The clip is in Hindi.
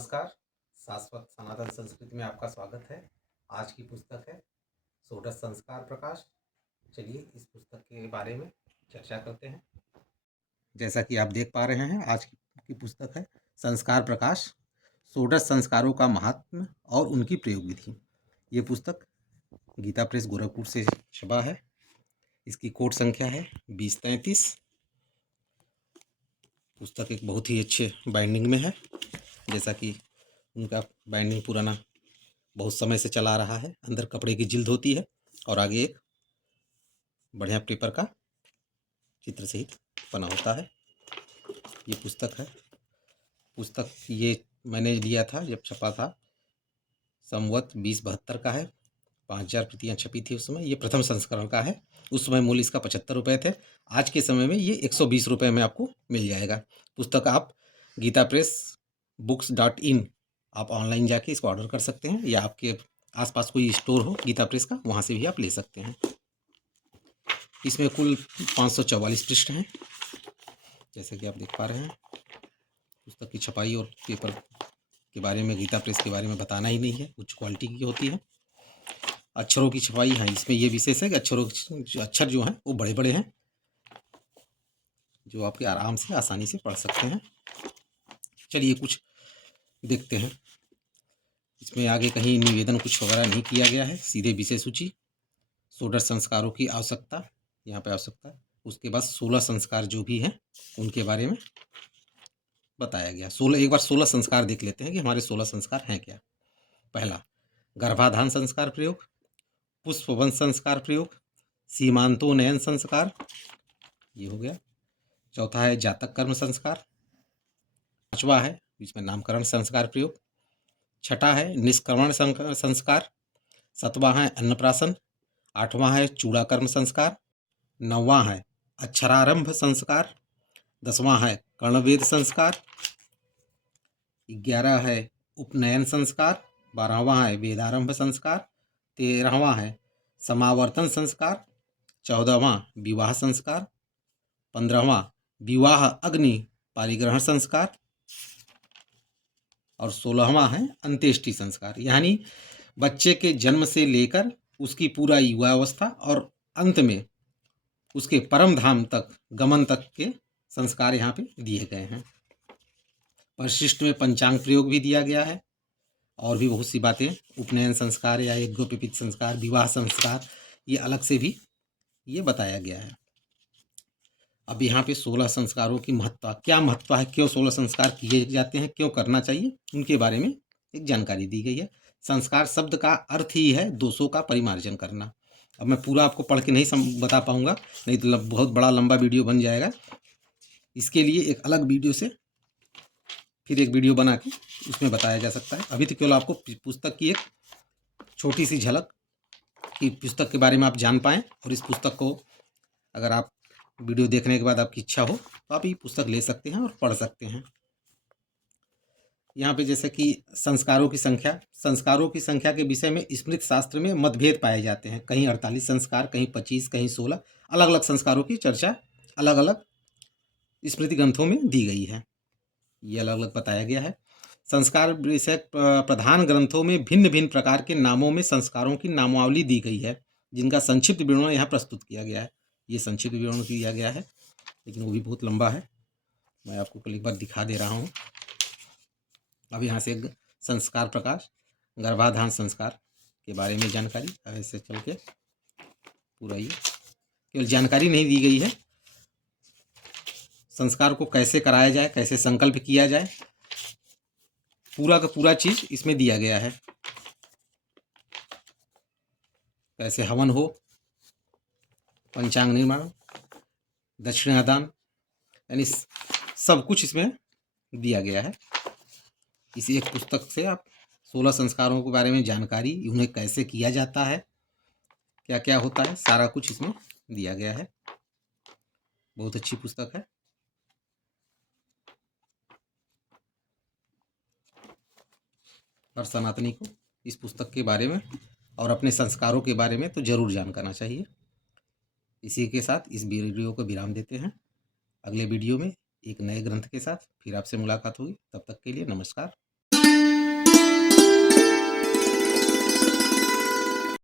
नमस्कार। शाश्वत सनातन संस्कृति में आपका स्वागत है। आज की पुस्तक है षोडश संस्कार प्रकाश। चलिए इस पुस्तक के बारे में चर्चा करते हैं। जैसा कि आप देख पा रहे हैं, आज की पुस्तक है संस्कार प्रकाश, षोडश संस्कारों का महात्म्य और उनकी प्रयोग विधि। ये पुस्तक गीता प्रेस गोरखपुर से छपा है। इसकी कोड संख्या है 2033। पुस्तक एक बहुत ही अच्छे बाइंडिंग में है। जैसा कि उनका बाइंडिंग पुराना बहुत समय से चला रहा है। अंदर कपड़े की जिल्द होती है और आगे एक बढ़िया पेपर का चित्र सहित बना होता है। ये पुस्तक है। पुस्तक ये मैंने लिया था जब छपा था, संवत 2072 का है। 5000 प्रतियाँ छपी थी उस समय। ये प्रथम संस्करण का है। उस समय मूल्य इसका 75 रुपये थे। आज के समय में ये 120 रुपये में आपको मिल जाएगा। पुस्तक आप गीता प्रेस books.in आप ऑनलाइन जाके इसको ऑर्डर कर सकते हैं, या आपके आसपास कोई स्टोर हो गीता प्रेस का, वहाँ से भी आप ले सकते हैं। इसमें कुल 544 पृष्ठ हैं, जैसे कि आप देख पा रहे हैं। पुस्तक की छपाई और पेपर के बारे में, गीता प्रेस के बारे में बताना ही नहीं है, उच्च क्वालिटी की होती है। अक्षरों की छपाई है, इसमें ये विशेष है कि अक्षर जो हैं वो बड़े बड़े हैं, जो आपके आराम से आसानी से पढ़ सकते हैं। चलिए कुछ देखते हैं। इसमें आगे कहीं निवेदन कुछ वगैरह नहीं किया गया है, सीधे विषय सूची, षोडश संस्कारों की आवश्यकता, यहाँ पे आवश्यकता है। उसके बाद 16 संस्कार जो भी हैं उनके बारे में बताया गया। 16, एक बार 16 संस्कार देख लेते हैं कि हमारे 16 संस्कार हैं क्या। पहला, गर्भाधान संस्कार प्रयोग, पुष्पवंश संस्कार प्रयोग, सीमांतोन्नयन संस्कार, ये हो गया। चौथा है जातक कर्म संस्कार। पांचवा है इसमें नामकरण संस्कार प्रयोग। छठा है निष्क्रमण संस्कार। सातवां है अन्नप्राशन। आठवां है चूड़ाकर्म संस्कार। नौवां है अक्षरारंभ संस्कार। 10वां है कर्णवेद संस्कार। 11 है उपनयन संस्कार। 12वां है वेदारंभ संस्कार। 13वां है समावर्तन संस्कार। 14वां विवाह संस्कार। 15वां विवाह अग्नि पारिग्रहण संस्कार। और 16वां है अंत्येष्टि संस्कार, यानी बच्चे के जन्म से लेकर उसकी पूरा युवावस्था और अंत में उसके परम धाम तक गमन तक के संस्कार यहाँ पे दिए गए हैं। परिशिष्ट में पंचांग प्रयोग भी दिया गया है और भी बहुत सी बातें, उपनयन संस्कार या यज्ञोपवीत संस्कार, विवाह संस्कार, ये अलग से भी ये बताया गया है। अब यहाँ पे 16 संस्कारों की महत्ता, क्या महत्व है, क्यों 16 संस्कार किए जाते हैं, क्यों करना चाहिए, उनके बारे में एक जानकारी दी गई है। संस्कार शब्द का अर्थ ही है दोषों का परिमार्जन करना। अब मैं पूरा आपको पढ़ के नहीं बता पाऊंगा, नहीं तो बहुत बड़ा लंबा वीडियो बन जाएगा। इसके लिए एक अलग वीडियो से फिर एक वीडियो बना के उसमें बताया जा सकता है। अभी तो केवल आपको पुस्तक की एक छोटी सी झलक कि पुस्तक के बारे में आप जान पाएँ, और इस पुस्तक को अगर आप वीडियो देखने के बाद आपकी इच्छा हो तो आप ये पुस्तक ले सकते हैं और पढ़ सकते हैं। यहाँ पे जैसे कि संस्कारों की संख्या के विषय में स्मृति शास्त्र में मतभेद पाए जाते हैं। कहीं 48 संस्कार, कहीं 25, कहीं 16, अलग अलग संस्कारों की चर्चा अलग अलग स्मृति ग्रंथों में दी गई है। ये अलग अलग बताया गया है। संस्कार विषय प्रधान ग्रंथों में भिन्न भिन्न प्रकार के नामों में संस्कारों की नामावली दी गई है, जिनका संक्षिप्त विवरण यहाँ प्रस्तुत किया गया है। ये संक्षिप्त विवरण किया गया है, लेकिन वो भी बहुत लंबा है। मैं आपको कल एक बार दिखा दे रहा हूँ। अब यहाँ से संस्कार प्रकाश, गर्भाधान संस्कार के बारे में जानकारी, ऐसे चल के पूरा ये केवल जानकारी नहीं दी गई है, संस्कार को कैसे कराया जाए, कैसे संकल्प किया जाए, पूरा का पूरा चीज इसमें दिया गया है। कैसे हवन हो, पंचांग निर्माण, दक्षिणादान, यानी सब कुछ इसमें दिया गया है। इसी एक पुस्तक से आप 16 संस्कारों के बारे में जानकारी, उन्हें कैसे किया जाता है, क्या क्या होता है, सारा कुछ इसमें दिया गया है। बहुत अच्छी पुस्तक है। हर सनातनी को इस पुस्तक के बारे में और अपने संस्कारों के बारे में तो जरूर जानना चाहिए। इसी के साथ इस वीडियो को विराम देते हैं। अगले वीडियो में एक नए ग्रंथ के साथ फिर आपसे मुलाकात होगी। तब तक के लिए नमस्कार।